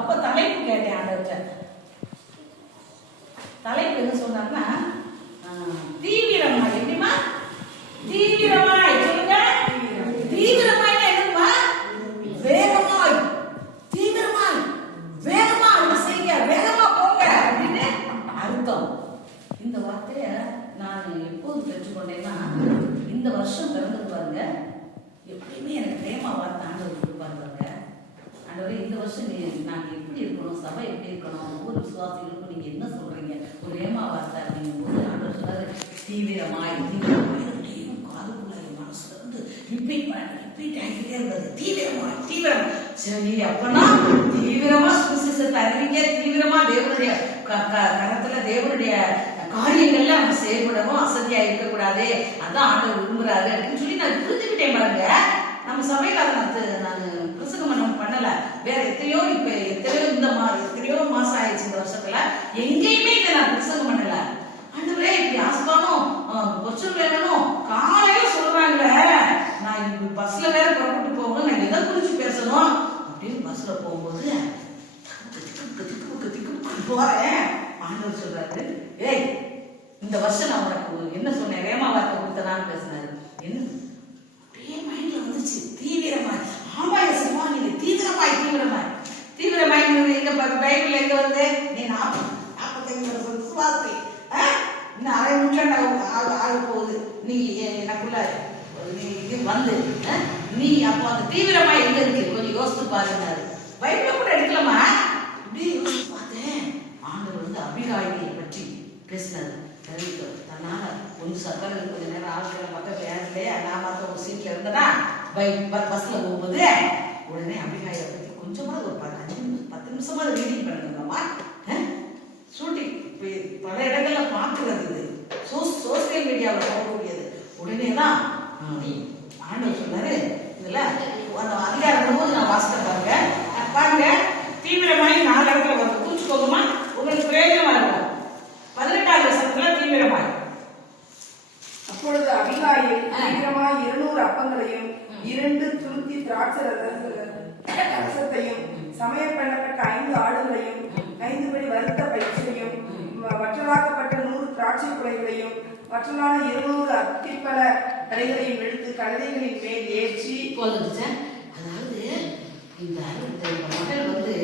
அப்ப தலைப்பு கேட்டேன் ஆண்டவர்கிட்ட. தலைப்பு என்ன சொன்னார்னா தீவிரமா. எப்படிமா தீவிரமாய் சொல்லுங்க. தீவிரமாய் என்னமா? வேகமாய், தீவிரமாய், வேகமா என்ன செய்ய, வேகமா போங்க அப்படின்னு அர்த்தம். இந்த வார்த்தைய நான் எப்போது பெற்றுக்கொண்டேன்னா, இந்த வருஷம் பிறந்தது பாருங்க, எப்பயுமே எனக்கு பிரேமா வார்த்தை ஆண்டவர் கொடுப்பாங்க. ஆண்டவரே இந்த வருஷம் நாங்கள் எப்படி இருக்கணும், சபை எப்படி இருக்கணும், ஒவ்வொரு விசுவாசிகளுக்கும் நீங்க என்ன சொல்றீங்க, ஒரு பிரேமா வார்த்தை அப்படிங்கும் போது ஆண்டவர் சொன்னாரு தீவிரமாய். காதுக்குள்ள மனசுல இருந்து ரிப்பீட் ஆகிட்டே இருந்தது. தீவிரமாய், தீவிரம். சரி, அப்பனா தீவிரமா சுவிசேஷத்தை அறிவிங்க, தீவிரமா தேவனுடைய கரத்துல தேவனுடைய காரியங்கள்ல நம்ம செயல்படவும் அசதியா இருக்கக்கூடாது, அதான் ஆண்டவர் விரும்புறாரு அப்படின்னு சொல்லி நான் புரிஞ்சுக்கிட்டேன் பாருங்க. நம்ம சபையில அதை நான் பிரசங்கம் பண்ணல, வேற எத்தனையோ எத்தனையோ மாசம் ஆயிடுச்சு இந்த வருஷத்துல, எங்கேயுமே இதை நான் பிரசங்கம் பண்ணல. ஆண்டவரே இப்படி ஆஸ்பானும் கொச்சல் வேணும் காலையில சொல்றாங்க, நான் பஸ்ல வேற புறப்பட்டு போகணும், நான் எதை குறிச்சு பேசணும் அப்படின்னு பஸ்ல போகும்போது போறேன். ஆண்டவர் சொல்றாரு, ஏய் இந்த வருஷம் நான் உனக்கு என்ன சொன்னேன், ரேமா வார்த்தை கொடுத்தனான்னு பேசினாரு. என்ன அப்படியே மைண்ட்ல வந்துச்சு, தீவிரமாய். ஆமா எஸ்மா, நீங்க தீவிரமாய் தீவிரமாய் எங்க பைபிள் எங்க வந்து நீ 45 விசுவாசி, இன்னும் அரை நிமிஷம் ஆக போகுது, நீ எனக்குள்ள நீ வந்து நீ அப்போ அந்த தீவிரமாய் எங்க இருக்கு கொஞ்சம் யோசித்து பாருங்க. பைபிள கூட எடுக்கலாமா? இப்படி யோசிச்சு பார்த்தேன். ஆண்டவர் வந்து அபிகாயியை பற்றி பேசினாரு. தன்னால கொஞ்சம் சக்கரை கொஞ்ச நேரம் ஆட்களை பார்க்க வேறே, நான் பார்த்த ஒரு சீட்ல இருந்தேன்னா பஸ்ல போகும்போது உடனே அபிகாயை பற்றி கொஞ்சமா ஒரு 10 நிமிஷமா ரீடிங் பண்ணுங்கம்மா. ஷூட்டிங் பல இடங்கள்ல பார்க்கறது, சோசியல் மீடியாவில் போகக்கூடியது. உடனே தான் ஆண்டவர் சொன்னாரு, இதுல அந்த அதிகாரம் போது நான் வாசிக்க பாருங்க தீவிரமாய் 4 இடத்துல வந்து குறிச்சுக்கோங்கம்மா, உங்களுக்கு பிரயோஜனமா இருக்கும். 18ஆம் வசனத்துல தீவிரமாய். அப்பொழுது அபிகாயில் தீவிரமாய் 200 அப்பங்களையும் 2 துருத்தி திராட்சை ரசத்தையும் சமையல் பண்ணப்பட்ட 5 ஆடுகளையும் 5 படி வறுத்த பயிற்சியையும் வற்றலாக்கப்பட்ட 100 திராட்சை குலைகளையும் வற்றலான 200 அத்திப்பழ கடைகளையும் எடுத்து கழுதைகளின் மேல் ஏற்றி போதுச்சு. அதாவது இந்த மகள் வந்து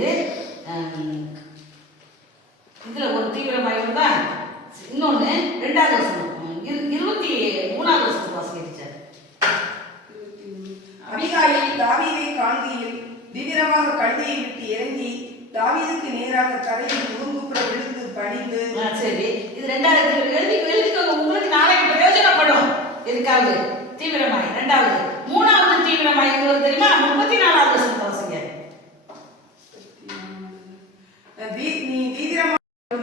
இதுல ஒரு தீவிரமாய் இருந்தா, இன்னொன்னு 2ஆவது வசனம் 23ஆவது வசனம் வாசிச்சார். அபிகாயில் தாவீதை காண்கையில் தீவிரமாக கழுதையை விட்டு இறங்கி தாவீதுக்கு நேராக தரையில் முதுகுப்புற விழுந்து பணிந்து. சரி, இது 2வது எழுதிக்கோங்க, உங்களுக்கு நாளைக்கு பிரயோஜனப்படும். எதுக்காவது தீவிரமாய் 2வது. 3வது தீவிரமாய் வருது தெரியுமா? 34ஆவது வசனம் வாசிங்க. நீ தீவிரமாக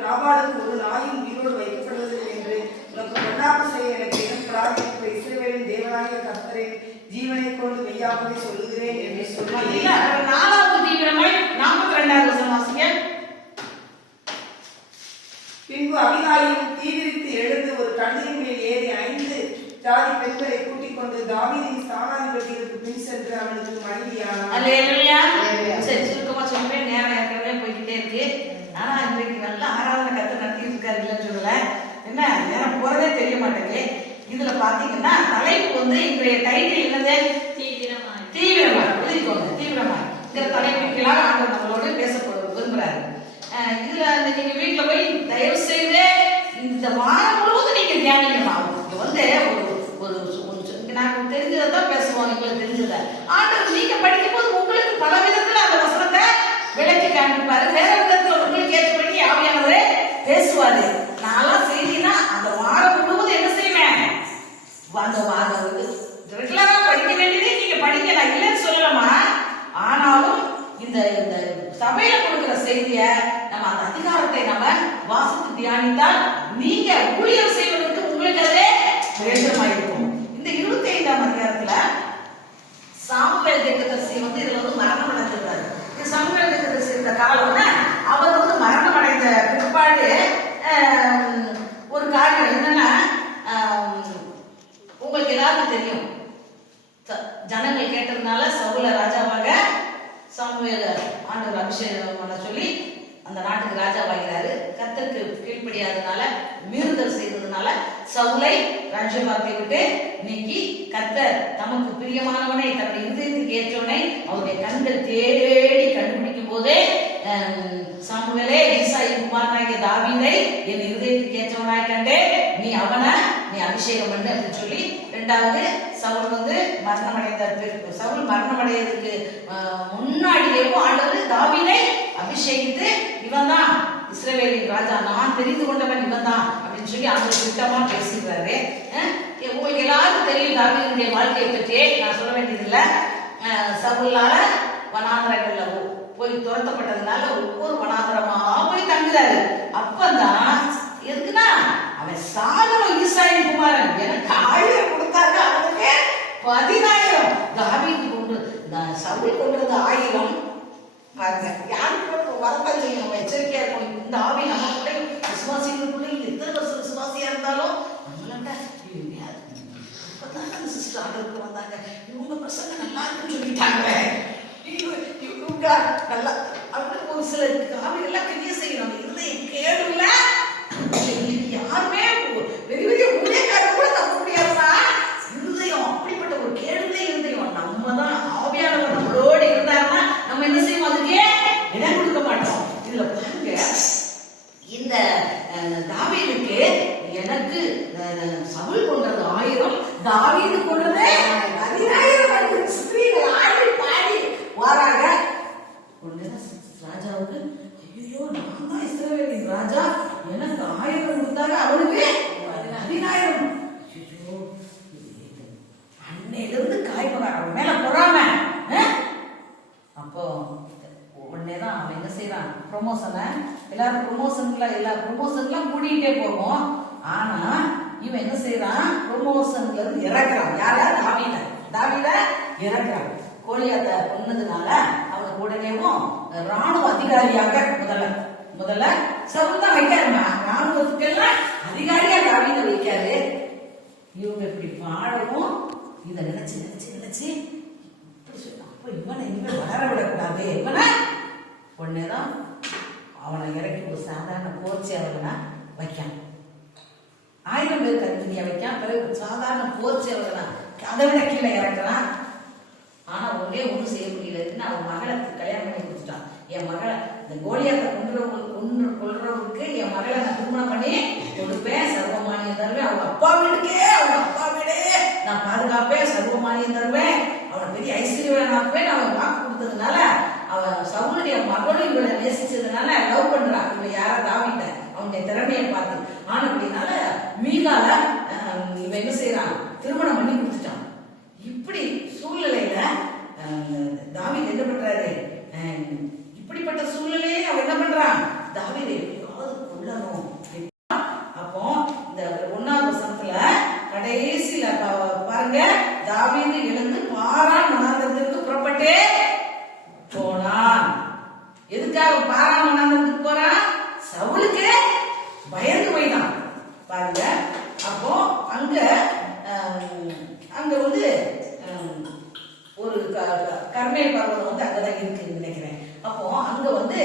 நாபாலுக்கு ஒரு நாயும் உயிரோடு வைக்கப்படுவதில்லை என்று உனக்கு பொன்னாப்பு செய்ய எனக்கு இடப்படாது என்று இஸ்ரவேலின் தேவனாகிய கர்த்தரின் ஜீவனை கொண்டு மெய்யாகவே சொல்லுகிறேன் என்று சொல்லி. 4வது தீவிரமாய் 42ஆவது வசனம் வாசிங்க. பின்பு அபிகாயில் தீவிரித்து எழுந்து ஒரு கழுதையின் மேல் ஏறி 5 ஜாதி பெண்களை கூட்டிக் கொண்டு தாவீதின் ஸ்தானாதிபதிகளுக்கு பின் சென்று அவனுக்கு மனைவியானார். அல்லேலூயா. சரி, சுருக்கமா சொல்றேன், நேரம் ஏற்கனவே போய்கிட்டே இருக்கு. ஆனா இன்றைக்கு நல்ல ஆராதனை கத்து நடத்திட்டு இருக்காரு, இல்லைன்னு சொல்லல. என்ன நேரம் போறதே தெரிய மாட்டேங்குது. இதுல பாத்தீங்கன்னா தலைப்பு வந்து இன்றைய டைட்டில் என்னது? தீவிரமாய். எழுதிக்கோங்க, தீவிரமாய். இந்த தலைப்புகளாக ஆண்டவர் நம்மளோட பேச விரும்புறாரு. இதுல நீங்க வீட்டுல போய் தயவு செய்து இந்த வாரம் முழுவதும் நீங்க தியானிக்கமா. வந்து ஒரு நாங்கள் தெரிஞ்சதான் பேசுவோம், எங்களுக்கு தெரிஞ்சத ஆண்டவர் நீங்க படிக்கும் போது உங்களுக்கு பல விதத்துல அந்த வசனத்தை விளக்கி காண்பிப்பாரு. வேற விதத்துல உங்களுக்கு ஏற்றபடி ஆவியானவரே பேசுவாரு. நான்லாம் செய்தினா அந்த வாரம் முழுவதும் என்ன செய்வேன், அந்த ரெகுலரா படிக்க வேண்டியதே நீங்க படிக்க, நான் இல்லைன்னு சொல்லலாமா. ஆனாலும் இந்த சபையில கொடுக்கிற செய்திய நம்ம அந்த அதிகாரத்தை நம்ம வாசித்து தியானித்தால் நீங்க ஊழியம் செய்வதற்கு உங்களுக்கு அதே பிரயோஜனமாயிருக்கும். இந்த 25ஆம் அதிகாரத்துல சாமுவேல் தீர்க்கதரிசி வந்து இதுல வந்து மரணம் அடைஞ்சிருக்காரு. இது சாமுவேல் தீர்க்கதரிசி இருந்த காலம், அவர் வந்து மரணம் அடைந்த பிற்பாடு ஒரு காரியம் என்னன்னா, உங்களுக்கு எல்லாருக்கும் தெரியும், ஜனங்கள் கேட்டதுனால சவுல ராஜாவாக சாமுவேல் ஆண்டவர் அபிஷேகம் பண்ண சொல்லி அந்த நாட்டுக்கு ராஜாவாகிறாரு. கர்த்தருக்கு கீழ்ப்படியாதனால, மீறுதல் செய்ததுனால சவுலை ராஜ்யபாரத்தை விட்டு நீக்கி கர்த்தர் தமக்கு பிரியமானவனை, தன்னுடைய இருதயத்துக்கு ஏற்றவனை அவருடைய கண்கள் தேடி கண்டுபிடிக்கும் போதே சாமுவேலே, ஈசாயின் குமாரனாகிய தாவீதை என் இருதயத்துக்கு ஏற்றவனாய் கண்டே, நீ அவனை நீ அபிஷேகம் பண்ணு அப்படின்னு சொல்லி. இரண்டாவது, சவுல் மரணம் அடையறதுக்கு முன்னாடியேவும் ஆண்டவர் தாவீதை அபிஷேகித்து, இவன் தான் இஸ்ரவேலின் ராஜா, நான் தெரிந்து கொண்டவன் இவன் தான் அப்படின்னு சொல்லி ஆண்டவர் திட்டமா பேசுகிறாரு. உங்களுக்கு எல்லாருக்கும் தெரியும் தாவீதுடைய வாழ்க்கையை பற்றி நான் சொல்ல வேண்டியதில்லை. சவுலால வனாந்தரங்கள்ல போய் துரத்தப்பட்டதுனால ஒவ்வொரு வனாந்தரமா போய் தங்குறாரு. அப்பதான் எதுக்குன்னா அவன் சாகரம், ஈசாயின் குமாரன் எனக்கு 1000 கொடுத்தாங்க, அவனுக்கு 10,000. தாவீது கொண்டு சவுல் கொண்டு வந்த 1000 பாருங்க. யாருக்கு வரத்தான் செய்யும், நம்ம எச்சரிக்கையா இருக்கணும். இந்த ஆவி நமக்குள்ளே விசுவாசிகளுக்குள்ளே எத்தனை வருஷம் விசுவாசியா இருந்தாலும் நம்மளோட சிஸ்டர் ஆண்டவருக்கு வந்தாங்க, இவங்க பசங்க நல்லா இருக்குன்னு சொல்லிட்டாங்க, இவங்க நல்லா அப்படின்னு ஒரு சில ஆவிகள்லாம் கிரிய செய்யணும். இருதயம் கேடுல யாருமே பெரிய பெரிய ஊழியக்காரர் கூட தப்ப முடியாதுன்னா இருதயம் அப்படிப்பட்ட ஒரு கேடுல இருதயம். நம்ம தான் ஆவியானவர் நம்மளோடு இருந்தாருன்னா நம்ம என்ன செய்வோம், அதுக்கே இடம் கொடுக்க மாட்டோம். இதுல பாருங்க, இந்த தாவீதுக்கு எனக்கு சவுல் கொண்டது 1000, தாவீது கொண்டது 10,000. ஸ்திரீகள் ஆடி பாடி வராங்க. ராஜாவுக்கு ஐயோ, நான் தான் இஸ்ரவேலின் ராஜா, எனக்கு 1000 கொடுத்தாங்க, அவனுக்கு 10,000. அன்னையிலிருந்து காய்பறான், அவன் மேல பொறாம. அப்போ உடனேதான் அவன் என்ன செய்யறான், ப்ரொமோஷனை எல்லாரும் ப்ரொமோஷன்லாம் கூட்டிகிட்டே போவோம். ஆனா இவன் என்ன செய்யறான், ப்ரொமோஷன்ல இருந்து இறக்குறான். யாரா? தாவீத இறக்குறான். கோலியாத்தை கொன்னதுனால அவனுக்கு உடனேவும் ராணுவ அதிகாரியாக முதல்ல சவுல் தான் வைக்காருமா, ராணுவத்துக்கெல்லாம் அதிகாரியா தாவீதை வைக்காரு. இவங்க இப்படி பாடவும் இதை நினைச்சு அப்ப இவனை இனிமே வளர விடக்கூடாது, இவனை உடனேதான் அவனை இறக்கி ஒரு சாதாரண போர்ச்சேவகனா வைக்கான். 1000 பேர் கத்தினியா வைக்கான். பிறகு சாதாரண போர்ச்சேவகனா அதை விட கீழே இறக்குறான். ஆனா ஒன்றும் செய்ய முடியல. அவன் மகளை கல்யாணம் பண்ணி கொடுத்துட்டான். என் மகளை இந்த கோலியாத்தை கொள்றவங்களுக்கு என் மகளை நான் திருமணம் பண்ணி கொடுப்பேன், சர்வமானியம் தருவேன். அவங்க அப்பா வீடே நான் பாதுகாப்பேன், சர்வமானியம் தருவேன், அவனை பெரிய ஐஸ்வர்யவானாக்குவேன். அவன் வாக்கு கொடுத்ததுனால அவன் சவுலுடைய மகளும் இவனை நேசிச்சதுனால லவ் பண்றான். இவன் யாரா? தாவீத, அவனுடைய திறமையை பார்த்து. ஆனா அப்படின்னால மீகால இவன் என்ன செய்யறான், திருமணம் பண்ணி கொடுத்துட்டான். இப்படி சூழ்நிலையில தாவீது என்ன பண்றாரு, இப்படிப்பட்ட சூழ்நிலையே அவன் என்ன பண்றான், தாவீதை எப்படியாவது கொல்லணும். அப்போ இந்த 1ஆவது வசனத்துல கடைசியில பாருங்க, தாவீது எழுந்து பாரான் வனாந்தரத்திற்கு புறப்பட்டு போனான். எதுக்காக பாரான் வனாந்தரத்துக்கு போறான்? சவுலுக்கு பயந்து போய்தான் பாருங்க. அப்போ அங்க வந்து ஒரு கர்மேல் பர்வதம் வந்து அங்கதான் இருக்குன்னு நினைக்கிறேன். அப்போ அங்க வந்து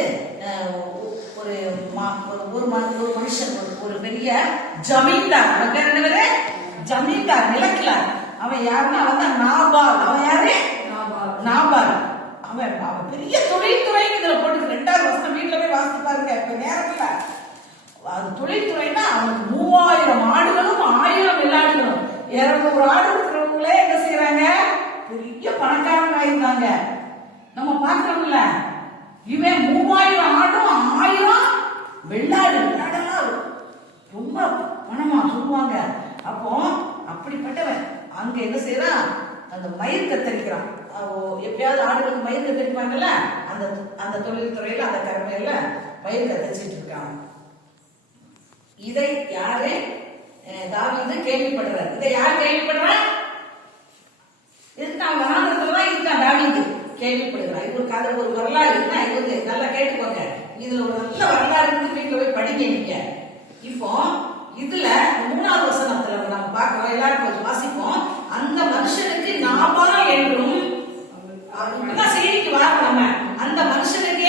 ஒரு மனுஷன், ஒரு பெரிய ஜமீன்தார், ஜமீன்தார் நிலக்கிலார். அவன் யாருன்னா வந்து நாபால். அவன் யாரு? நாபால். அவன் பெரிய தொழில்துறை இதுல போட்டு 2ஆவது வருஷம் வீட்டுல போய் வாசித்து பாருங்க. இப்ப நேரத்துல அது தொழில்துறைன்னா அவனுக்கு 3000 ஆடுகளும் 1000 வெள்ளாடுகளும் 200 ஆடு இருக்கிறவங்களே என்ன செய்யறாங்க, பெரிய பணக்காரங்க ஆயிருந்தாங்க. நம்ம பாக்குறோம்ல, இவன் 3000 ஆடும் 1000 வெள்ளாடெல்லாம் ரொம்ப பணமா சொல்லுவாங்க. அப்போ அப்படிப்பட்டவன் அங்க என்ன செய்யறான், அந்த மயிர் கத்தரிக்கிறான். எப்பயாவது ஆடுகளுக்கு மயிர் கத்தரிப்பாங்கல்ல, அந்த தொழில்துறையில அந்த கருமையில மயிர் கத்தரிச்சிட்டு இருக்கான். இதை யாரு? தாவீது கேள்விப்படுறார். இதை யார் கேள்விப்படுறா? இதுக்கு நான் வனாந்தரத்துலதான் இருக்கான். தாவீது கேள்விப்படுகிறான். இது ஒரு கதை, ஒரு வரலாறு. இது நல்லா கேட்டுக்கோங்க. இதுல ஒரு நல்ல வரலாறு வீட்டுல போய் படிக்க நீங்க. இப்போ இதுல 3ஆவது வசனத்துல நம்ம பார்க்கிறோம், எல்லாரும் கொஞ்சம் வாசிப்போம். அந்த மனுஷனுக்கு நாபால் என்றும் செய்திக்கு வர நம்ம அந்த மனுஷனுக்கு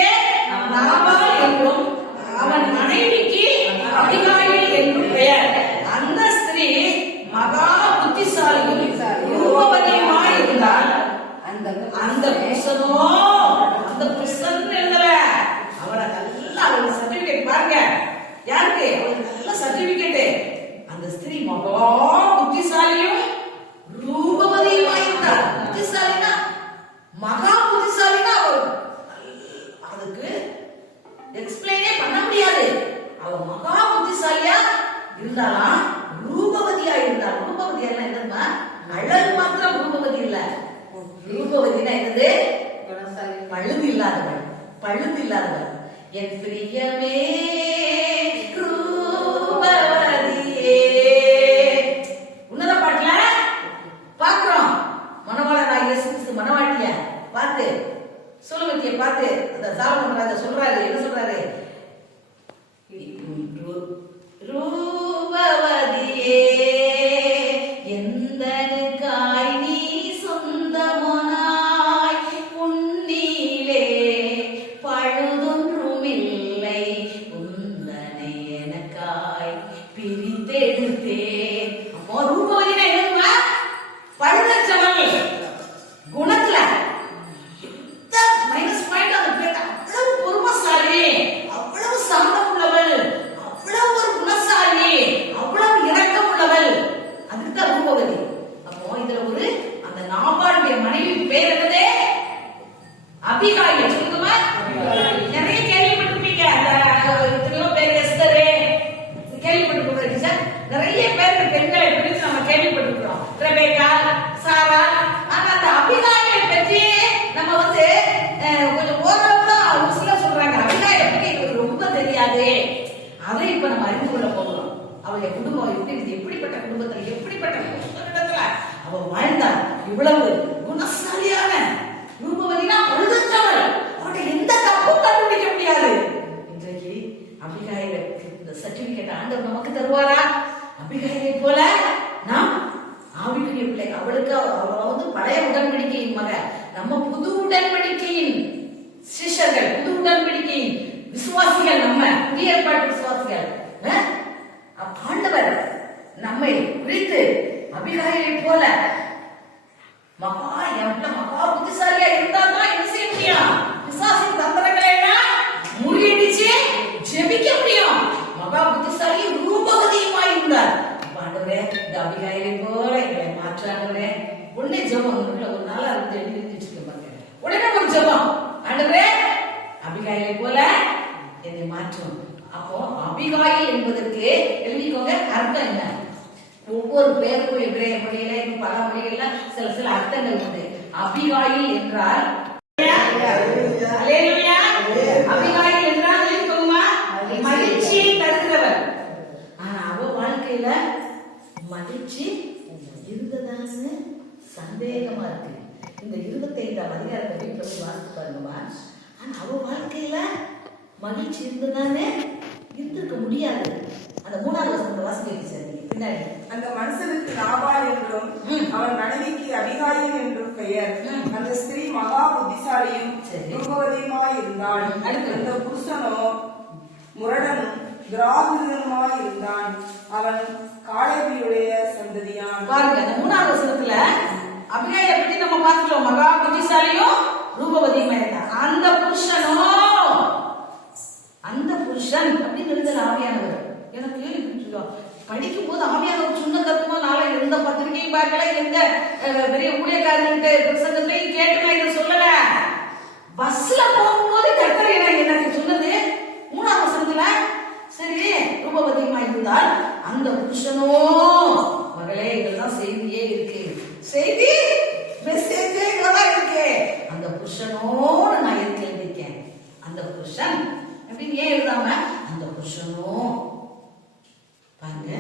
பழுது இல்லாதவர். என் பிரியமே ரூபவதியே. உன்னத பாட்டுல பாக்குறோம் மணவாளனாகிய இயேசு கிறிஸ்து மணவாட்டிய பார்த்து சுலமத்திய பார்த்து அந்த சாலமோன் ராஜா சொல்றாரு, என்ன சொல்றாரு? ரூபவதியே எந்தனுக்காய் நீ சொந்தமானாய், உன்னிலே பழுதொன்றுமில்லை, உந்தனை எனக்காய் பிரித்தெடுத்தேன். அப்போ ரூபவதினா என்னன்னா பழுதற்றவள் குணத்துல மைனஸ் பாயிண்ட். அந்த பேர் அவ்வளவு பொறுமைசாலி, அவ்வளவு சமணம் உள்ளவள், அவ்வளவு ஒரு குணசாலி, அவ்வளவு இரக்கம் உள்ளவள். அதுக்குதான் ரூபவதி. அப்போ இதுல ஒரு அந்த நாபாலுடைய மனைவி பேர் என்னது? அபிகாயில். சொல்லுங்கம்மா. நிறைய கேள்விப்பட்டிருப்பீங்க. எத்தனையோ பேர் எஸ்தரு கேள்விப்பட்டிருக்கோம் சார். நிறைய பேர் பெண்கள் பிடிச்சு நம்ம கேள்விப்பட்டிருக்கிறோம். ரெபேக்கா, சாரா. ஆனா அந்த அபிகாயை பற்றி நம்ம வந்து கொஞ்சம் ஓரளவு தான் ஒரு சிலர் சொல்றாங்க. அபிகாயை பற்றி எனக்கு ரொம்ப தெரியாது. அதை இப்ப நம்ம அறிந்து கொள்ள போகிறோம். அவளுடைய குடும்பம் எப்படிப்பட்ட குடும்பத்துல, எப்படிப்பட்ட இடத்துல அவ வாழ்ந்தாள். இவ்வளவு குணசாலியான ரூபவதினா பழுதற்றவள். அவருடைய எந்த தப்பும் கண்டுபிடிக்க முடியாது. இன்றைக்கு அபிகாயிலுக்கு இந்த சர்டிபிகேட் ஆண்டவர் நமக்கு தருவாரா? அபிகாயிலை போல நாம் ஆவிக்குரிய பிள்ளை. அவளுக்கு அவ வந்து பழைய உடன்படிக்கையின் மக, நம்ம புது உடன்படிக்கையின் சிஷ்யர்கள், புது உடன்படிக்கையின் விசுவாசிகள், நம்ம புதிய ஏற்பாட்டு விசுவாசிகள். ஆண்டவர் நம்மை குறித்து அபிகாயிலை போல மகா புத்திசாலியா இருந்தா தான் என்ன செய்ய முடியும்? விசுவாசின் தந்திரங்களை எல்லாம் முறியடிச்சு ஜெபிக்க முடியும். மகா புத்திசாலி ரூபவதியுமா இருந்தார். ஆண்டவரே இந்த அபிகாயிலை போல எங்களை மாற்றாண்டவரே. உடனே ஜெபம் ஒரு நாள் அது எழுதி வச்சிருக்க. உடனே ஒரு ஜெபம், ஆண்டவரே அபிகாயிலை போல என்னை மாற்றும். அப்போ அபிகாயில் என்பதற்கு எழுதிக்கோங்க அர்த்தம் என்ன? ஒவ்வொரு பேருக்கும் எபிரேய மொழியில பல மொழிகள்ல சில அர்த்தங்கள் உண்டு. அபிகாயில் என்றால் அபிகாயில் என்றால் மகிழ்ச்சியை தருகிறவர். ஆனா அவ வாழ்க்கையில மகிழ்ச்சி இருந்ததான்னு சந்தேகமா இருக்கு. இந்த 25ஆம் அதிகாரத்தை வீட்டுல போய் வாசித்து பாருங்கம்மா. ஆனா அவ வாழ்க்கையில மகிழ்ச்சி இருந்ததானே இருந்திருக்க முடியாது. அந்த 3வது வசனத்தை வாசிக்க சார் பின்னாடி. அந்த மனுஷனுக்கு நாபால் என்றும் அவன் மனைவிக்கு அபிகாயில் என்றும் பெயர். அந்த ஸ்திரீ மகா புத்திசாலியும் ரூபவதியுமாய் இருந்தாள். அந்த புருஷனோ முரடனும் திராவிடனுமாய் இருந்தான். அவன் காலேபியுடைய சந்ததியான். பாருங்க அந்த 3வது வசனத்துல அபிகாயிலை பற்றி நம்ம பார்த்துட்டோம். மகா புத்திசாலியும் ரூபவதியுமா இருந்தான். அந்த புருஷன் அப்படின்னு ஆவியானவர். எனக்கு படிக்கும் போது ஆவியானவர் சொன்ன கருத்துமா நாளை எந்த பத்திரிகையும் பார்க்கல, எந்த பெரிய ஊழியக்காரர்கிட்ட பிரசங்கத்தையும் கேட்டு நான் இதை சொல்லல. பஸ்ல போகும்போது கர்த்தர் எனக்கு சொன்னது 3வது வசனத்துல. சரி ரூபவதியுமா இருந்தால் அந்த புருஷனோ, மகளே இதெல்லாம் செய்தியே இருக்கு, செய்தி மெசேஜே இவ்வளவுதான் இருக்கு. அந்த புருஷனோடு நான் எழுதியிருக்கேன். அந்த புருஷன் அப்படின்னு ஏன் எழுதாம அந்த புருஷனோ பாருங்க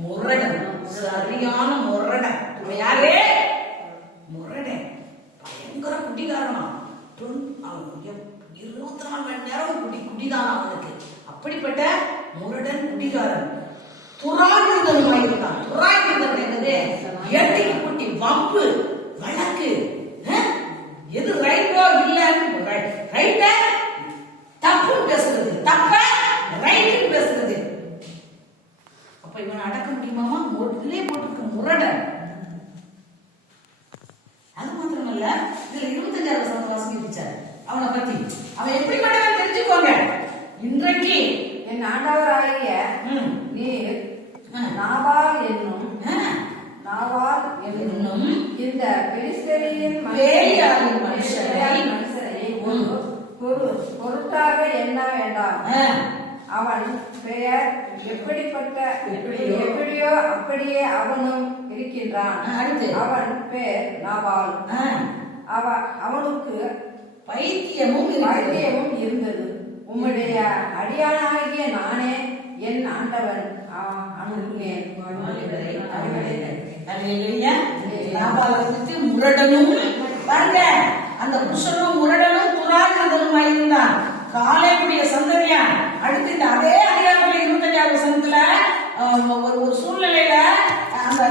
முரடன், சரியான முரடன். யாரே முரடன்? பயங்கர குடிகாரனா. 24 மணி நேரம் குடிதான் அவனுக்கு. அப்படிப்பட்ட முரடன் குடிகாரன். துராகிருதனுமாய் இருந்தான். துராகிருதன் என்னது? எட்டிக்கு குட்டி வம்பு வழக்கு. எது ரைட்டோ இல்ல, ரைட்ட தப்பு பேசுறது, தப்ப ரைட்டு பேசுறது. அப்ப இவனை அடக்க முடியுமாமா? முதலே போட்டுக்க முரடன். அது மாத்திரமல்ல, இதுல 25வது வசனத்தை வாசிச்சார் அவனை பத்தி. அவன் எப்படிப்பட்டவன் தெரிஞ்சுக்கோங்க. இன்றைக்கு என் ஆண்டவராகிய நீர் நாபால் என்னும் இந்த பெலிஸ்தரியின் மனுஷனை பொருட்டாக எண்ண வேண்டாம். அவன் பெயர் எப்படியோ அப்படியே அவனும் இருக்கின்றான். அவன் பெயர் நாபால். அவனுக்கு பைத்தியமும் அடியானாகிய நானே என் ஆண்டவன் அனுப்பினேன். அல்லேலூயா. லாபாவை குறித்து முரடனும் பாருங்க, அந்த புருஷனும் முரடனும் துராக்கிரதனுமாய் இருந்தான். காலேபுடைய சந்ததியா அடுத்து இந்த அதே அதிகாரத்துல 25வது வசனத்துல ஒரு சூழ்நிலையில அந்த